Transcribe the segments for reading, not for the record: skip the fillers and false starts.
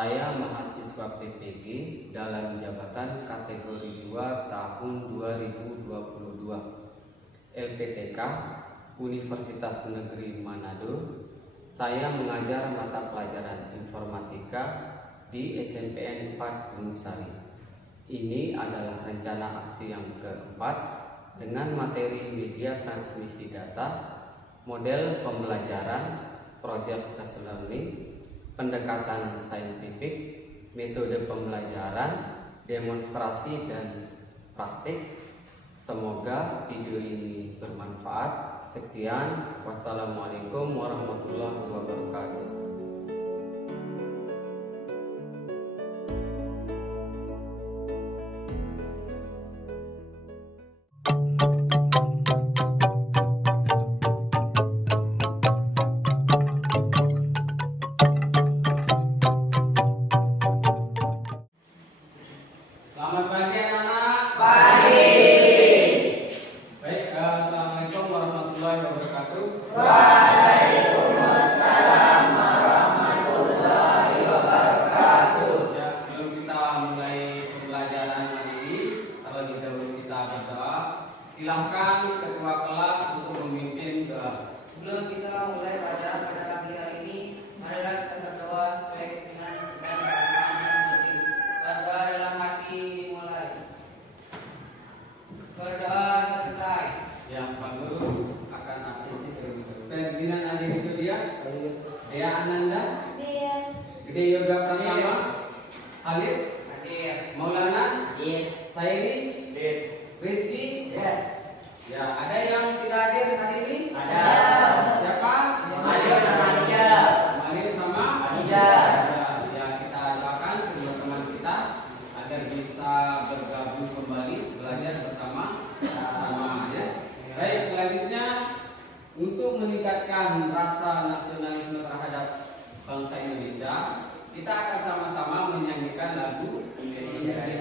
Saya mahasiswa PPG dalam jabatan kategori 2 tahun 2022 LPTK Universitas Negeri Manado. Saya mengajar mata pelajaran informatika di SNPN 4 Gunung Sari. Ini adalah rencana aksi yang keempat dengan materi media transmisi data, model pembelajaran, project based learning, pendekatan saintifik, metode pembelajaran, demonstrasi dan praktik. Semoga video ini bermanfaat. Sekian, wassalamualaikum warahmatullahi wabarakatuh. Selamat pagi anak-anak. Pagi. Baik, assalamualaikum warahmatullahi wabarakatuh. Waalaikumsalam warahmatullahi wabarakatuh. Ya, sebelum kita mulai pembelajaran hari ini, terlebih dahulu kita berdoa. Silahkan ketua kelas untuk memimpin doa. Sebelum kita mulai pelajaran pada pagi hari ini, marilah kita berdoa sesuai dengan dan berdoa dalam hati dimulai. Berdoa selesai. Yang Pak Guru akan absensi terlebih dahulu. Ferdinand Adi Dias, Dea Ananda, Gede Yoga Pratama, Halid, Hadir. Maulana, Hadir. Sairi, Hadir. Rizky. Ya. Ya, ada yang tidak hadir hari ini? Ada. Siapa? Mario sama Adija. Mario sama Adija. Ya, kita doakan kedua teman kita agar bisa bergabung kembali belajar bersama ya. Baik, selanjutnya untuk meningkatkan rasa nasionalisme terhadap bangsa Indonesia, kita akan sama-sama menyanyikan lagu Indonesia.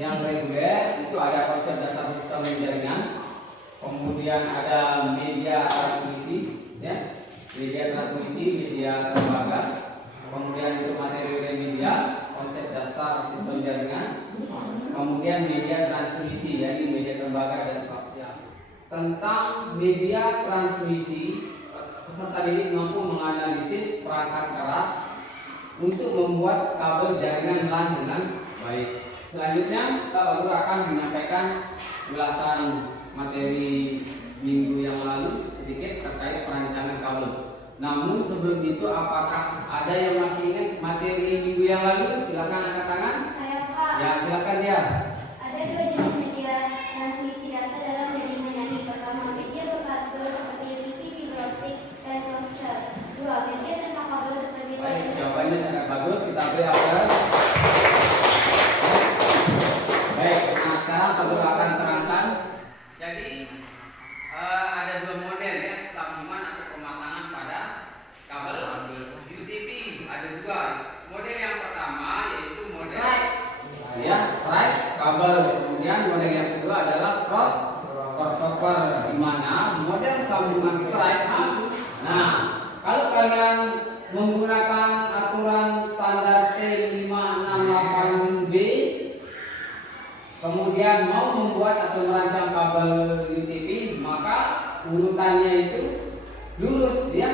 Yang reguler itu ada konsep dasar sistem jaringan, kemudian ada media transmisi, ya, media lembaga, kemudian itu materi media, konsep dasar sistem jaringan, kemudian media transmisi, jadi media lembaga dan parsial. Tentang media transmisi, peserta didik mampu menganalisis perangkat keras untuk membuat kabel jaringan LAN dengan baik. Selanjutnya, Pak Guru akan menyampaikan ulasan materi minggu yang lalu sedikit terkait perancangan kabel. Namun sebelum itu, apakah ada yang masih ingat materi minggu yang lalu? Silakan angkat tangan. Saya Pak. Ya, silakan dia. Ada dua jenis media transmisi data dalam jaringan, yang pertama media berkabel seperti TV, fiber optik, dan 2. Media tanpa kabel seperti Baik, lainnya. jawabannya sangat bagus. Kita beri apel. Baik, nah sekarang Pak Guru akan terangkan. Jadi ada dua model ya, sambungan atau pemasangan pada kabel UTP. Ada dua. Model yang pertama yaitu model ya strike kabel. Kemudian model yang kedua adalah crossover, di mana model sambungan strike. Nah, kalau kalian menggunakan aturan standar T568B, kemudian mau membuat atau merancang kabel UTP, maka urutannya itu lurus ya,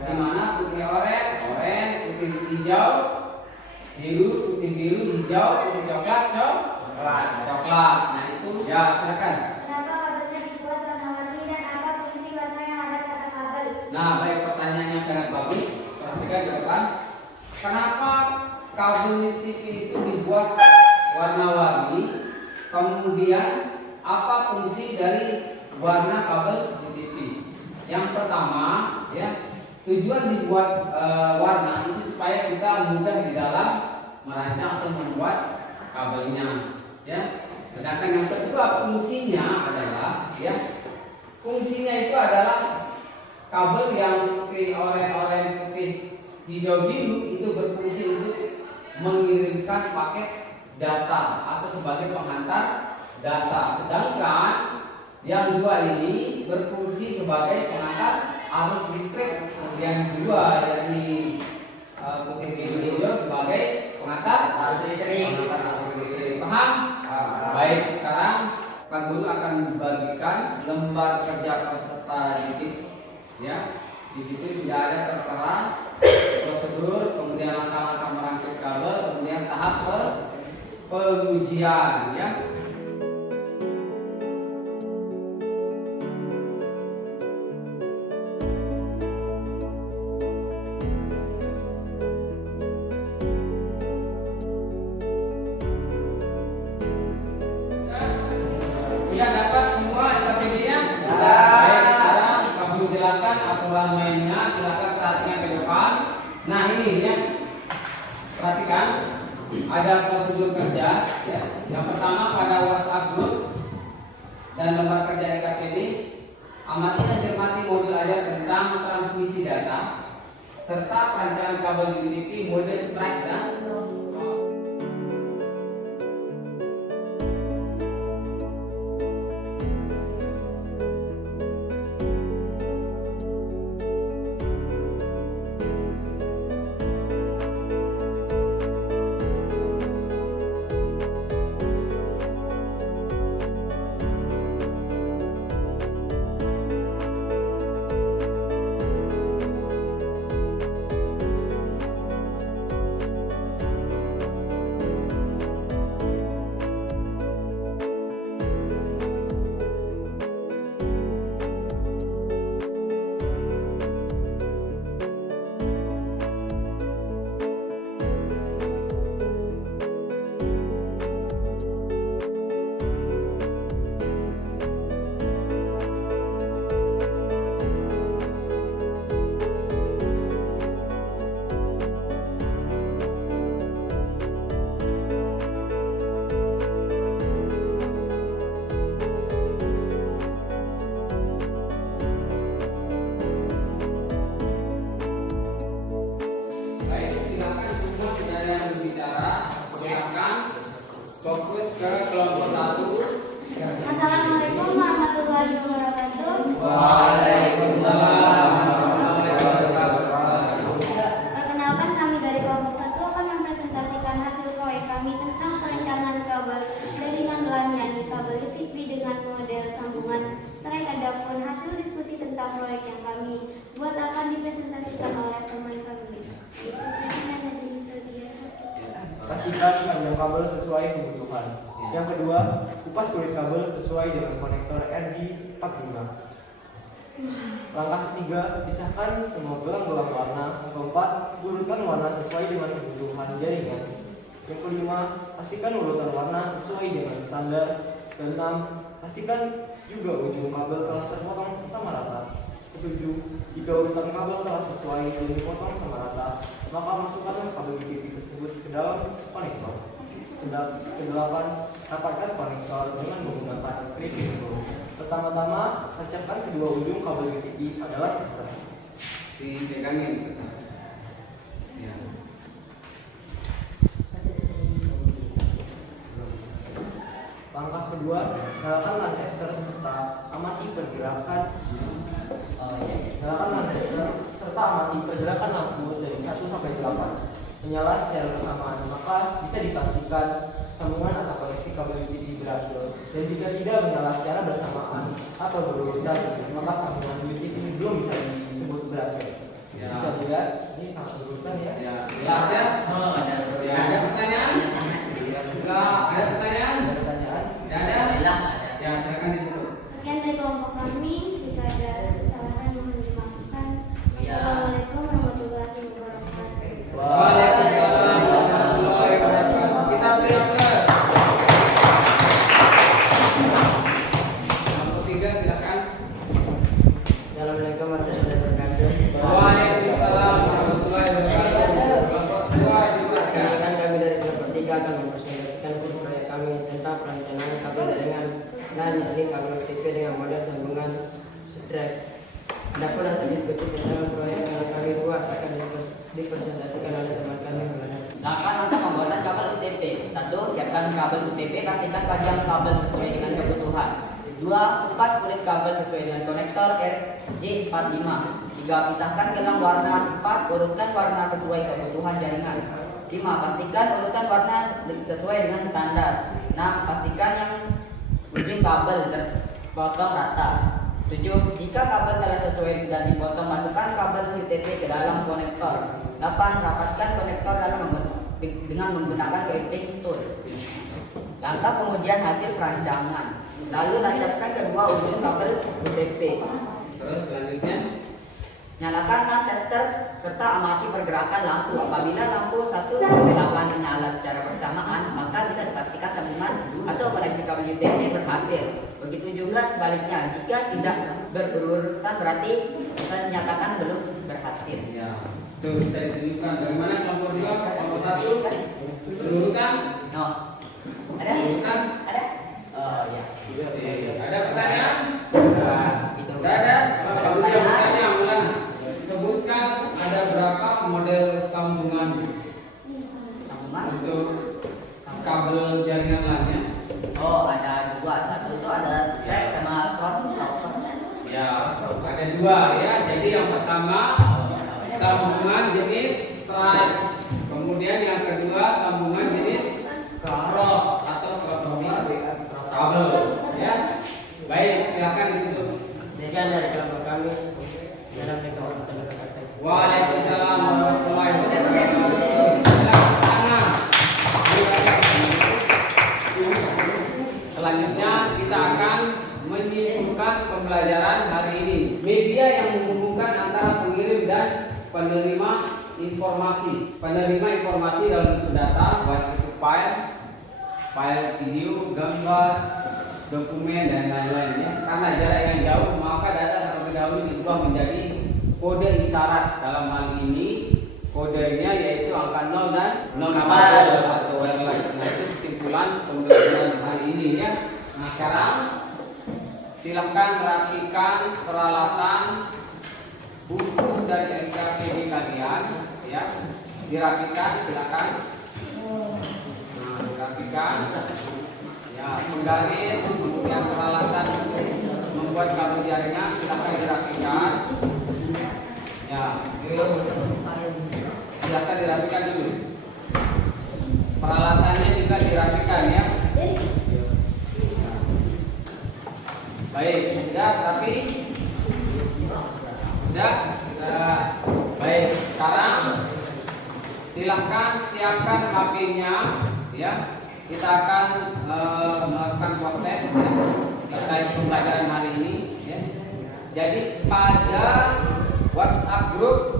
di mana putih oranye, putih hijau, biru, putih biru, hijau, putih coklat. Nah itu ya silakan. Kenapa kabelnya dibuat warna-warni dan apa fungsi warna yang ada pada kabel? Nah, baik, pertanyaannya sangat bagus. Perhatikan di depan. Kenapa kabel UTP itu dibuat warna-warni? Kemudian apa fungsi dari warna kabel UTP? Yang pertama, ya, tujuan dibuat warna itu supaya kita mudah di dalam merancang atau membuat kabelnya, ya. Sedangkan yang kedua fungsinya adalah, ya, fungsinya itu adalah kabel yang putih oranye, putih hijau, biru itu berfungsi untuk mengirimkan paket data atau sebagai pengantar data. Sedangkan yang dua ini berfungsi sebagai pengantar arus listrik. Kemudian dua yakni putih biru hijau sebagai pengantar arus listrik. Paham? Baik, sekarang Pak Guru akan membagikan lembar kerja peserta didik. Ya, di situ sudah ada tertera prosedur, kemudian langkah-langkah merangkap kabel, kemudian tahap pengujian, ya. Sudah dapat semua LKPD-nya? Baik, sekarang Pak Guru jelaskan aturan mainnya. Silakan perhatikan ke depan. Nah ini ya, perhatikan ada prosedur kerja. Ya. Yang pertama pada WhatsApp group dan lembar kerja LKPD, amati dan cermati modul ajar tentang transmisi data serta perancangan kabel UTP model strike dan fokus ke kelompok 1. Assalamualaikum warahmatullahi wabarakatuh. Waalaikumsalam warahmatullahi wabarakatuh. Perkenalkan, kami dari kelompok 1 akan mempresentasikan hasil proyek kami tentang perencanaan kabel jaringan LAN yakni kabel UTP dengan model sambungan strike. Adapun hasil diskusi tentang proyek yang kami buat akan dipresentasikan oleh teman kami. Pastikan panjang kabel sesuai kebutuhan. Yang kedua, kupas kulit kabel sesuai dengan konektor RJ45. Langkah ketiga, pisahkan semua gelang-gelang warna. Yang keempat, urutkan warna sesuai dengan kebutuhan jaringan. Yang kelima, pastikan urutan warna sesuai dengan standar. Keenam, pastikan juga ujung kabel telah terpotong sama rata. Ketujuh, jika urutan kabel telah sesuai dan dipotong sama rata, maka masukkanlah kabel UTP tersebut ke dalam konektor. Kedelapan, rapatkan konektor dengan menggunakan clipping tool. Pertama-tama, tancapkan kedua ujung kabel UTP adalah tester. Dipegangin. Ya. Langkah kedua, nyalakan lampu tester serta amati pergerakan lampu dari 1 sampai 8. Menyala secara bersamaan, maka bisa dipastikan sambungan atau koneksi kabel UTP berhasil. Dan jika tidak menyala secara bersamaan atau berurutan, maka sambungan UTP belum bisa disebut berhasil. Ya. Bisa dilihat, ini sangat berurutan ya. Ya, jelas ya? Ya, ada pertanyaan? Enggak, ada pertanyaan? Ada pertanyaan? Tidak ada? Ya, silakan ditutup. Sekian dari kelompok kami. Jika ada kesalahan mohon dimaafkan. Wassalamualaikum warahmatullahi wabarakatuh. Waalaikumsalam warahmatullahi wabarakatuh. Kita beri aplaus. Kelompok 3 silakan. Assalamualaikum warahmatullahi wabarakatuh. Waalaikumsalam warahmatullahi wabarakatuh. Kelompok 2 dipersilakan. Rekan kami dari kelompok 3 akan mempresentasikan sebuah proyek kami tentang perencanaan kabel jaringan dan link kabel UTP dengan model sambungan strap. Adapun hasil diskusi tentang proyek yang kami buat akan dipresentasikan oleh teman kami mengenai Langkah untuk pembuatan kabel UTP. 1. Siapkan kabel UTP, pastikan panjang kabel sesuai dengan kebutuhan. 2. Kupas kulit kabel sesuai dengan konektor RJ45. 3. Pisahkan gelang warna. 4. Urutkan warna sesuai kebutuhan jaringan. 5. Pastikan urutan warna sesuai dengan standar. 6. Pastikan yang ujung kabel terpotong rata. 7. Jika kabel telah sesuai dan dipotong, masukkan kabel UTP ke dalam konektor. 8. Rapatkan konektor dengan menggunakan clipping tool. Langkah pengujian hasil perancangan. Lalu tancapkan kedua ujung kabel UTP. Terus selanjutnya. Nyalakan lampu tester serta amati pergerakan lampu. Apabila lampu 1-8 menyala secara bersamaan, maka bisa dipastikan sambungan atau koneksi kabel UTP berhasil. Begitu juga sebaliknya, jika tidak berurutan berarti bisa dinyatakan belum berhasil. Ya. Tuh bisa ditunjukkan bagaimana kelompok 2, kelompok 1 berurutan. No. Ada? Berurutan. Ada? Oh ya. Ada pertanyaan? Itu. Tidak ada. Kalau dia bertanya, Maulana, sebutkan ada berapa model sambungan Sambungan. untuk kabel jaringan LAN-nya? Oh, ada dua. Satu itu ada strap sama cross socket. Ya, ada 2 ya. Jadi yang pertama sambungan jenis stripe, kemudian yang kedua sambungan jenis cross atau crossover kabel ya. Baik, silakan ditutup. sekian dari kelompok kami. Assalamualaikum warahmatullahi wabarakatuh. Waalaikumsalam warahmatullahi wabarakatuh. Silakan. Selanjutnya kita akan menyimpulkan pembelajaran hari ini. Media yang menghubungkan antara pengirim dan penerima informasi. Penerima informasi dalam bentuk data, baik itu file video, gambar, dokumen dan lain-lain ya. Karena jarak yang jauh, maka data terlebih dahulu diubah menjadi kode isyarat. Dalam hal ini kodenya yaitu angka 0 dan 0 atau wireless. Nah, itu kesimpulan pembelajaran hari ini ya. Nah, sekarang silakan rapikan peralatan buku dan NKPD kalian ya. Dirapikan silakan. Nah, dirapikan. Ya, penggaris, kemudian peralatan membuat kabel jaringan silakan dirapikan. Ya, silakan dirapikan dulu. Peralatannya juga dirapikan ya. Baik, sudah rapi? Sudah? Baik, sekarang silakan siapkan HP-nya ya. Kita akan melakukan proses ya, terkait pembelajaran hari ini ya. Jadi pada WhatsApp group,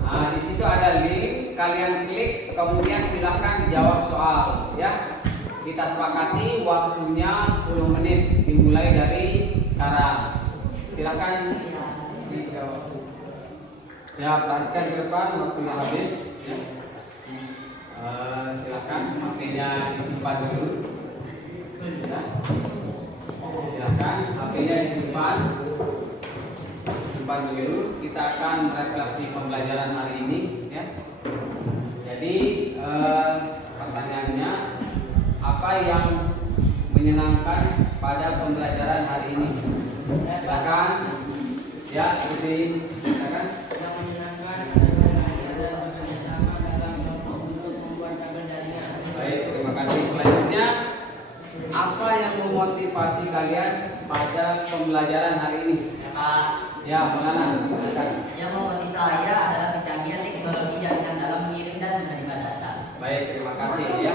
nah, di situ ada link, kalian klik, kemudian silahkan jawab soal ya. Kita sepakati waktunya 10 menit dimulai dari sekarang. Silakan Ya, perhatikan ke depan, waktunya habis. Ya. Silakan HP-nya disimpan dulu. Ya. Silakan HP-nya disimpan. Simpan dulu. Kita akan refleksi pembelajaran hari ini. Ya. Jadi pertanyaannya, apa yang menyenangkan pada pembelajaran hari ini? Silakan. Ya, ikuti. Silakan. Yang menyenangkan adalah bersama-sama dalam kelompok untuk membuat kabel jaringan. Baik, terima kasih. Selanjutnya, apa yang memotivasi kalian pada pembelajaran hari ini? Pak, Ya, Maulana. Silakan. yang memotivasi saya adalah kecanggihan teknologi jaringan dalam mengirim dan menerima data. Baik, terima kasih ya.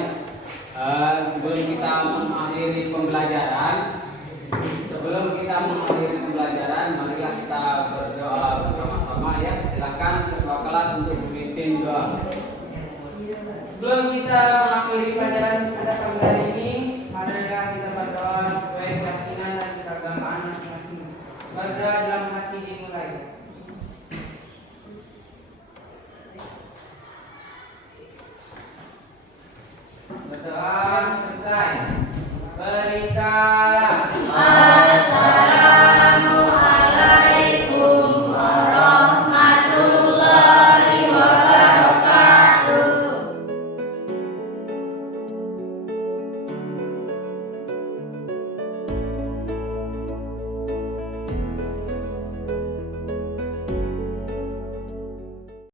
Sebelum kita mengakhiri pembelajaran, marilah kita berdoa bersama-sama ya. Silakan ketua kelas untuk memimpin doa. Sebelum kita mengakhiri pelajaran pada pagi hari ini,